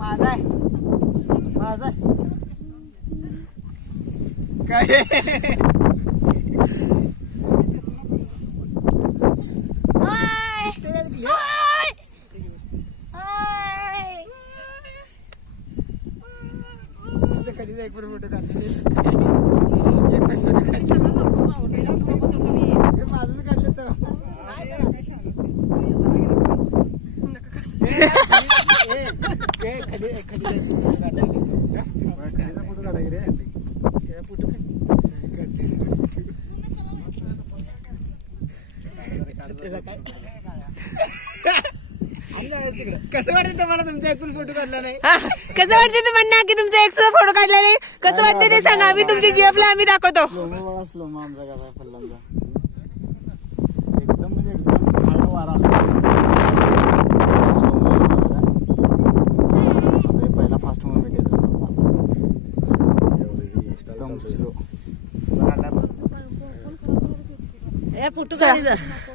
माझा आहे. माझा काय? कधी एक पण फोटो काढले एक पण फोटो काढले माझंच काढलं तर फोटो काढायचे रे फोटो कसं वाटतं तुमच्या ऐकून फोटो काढला नाही? हा, कसं वाटते तुम्हाला की तुमचा एक्स फोटो काढलेले कसं वाटते ते सांगा. आम्ही तुमच्या जीएफला आम्ही दाखवतो. एकदम स्लो चला.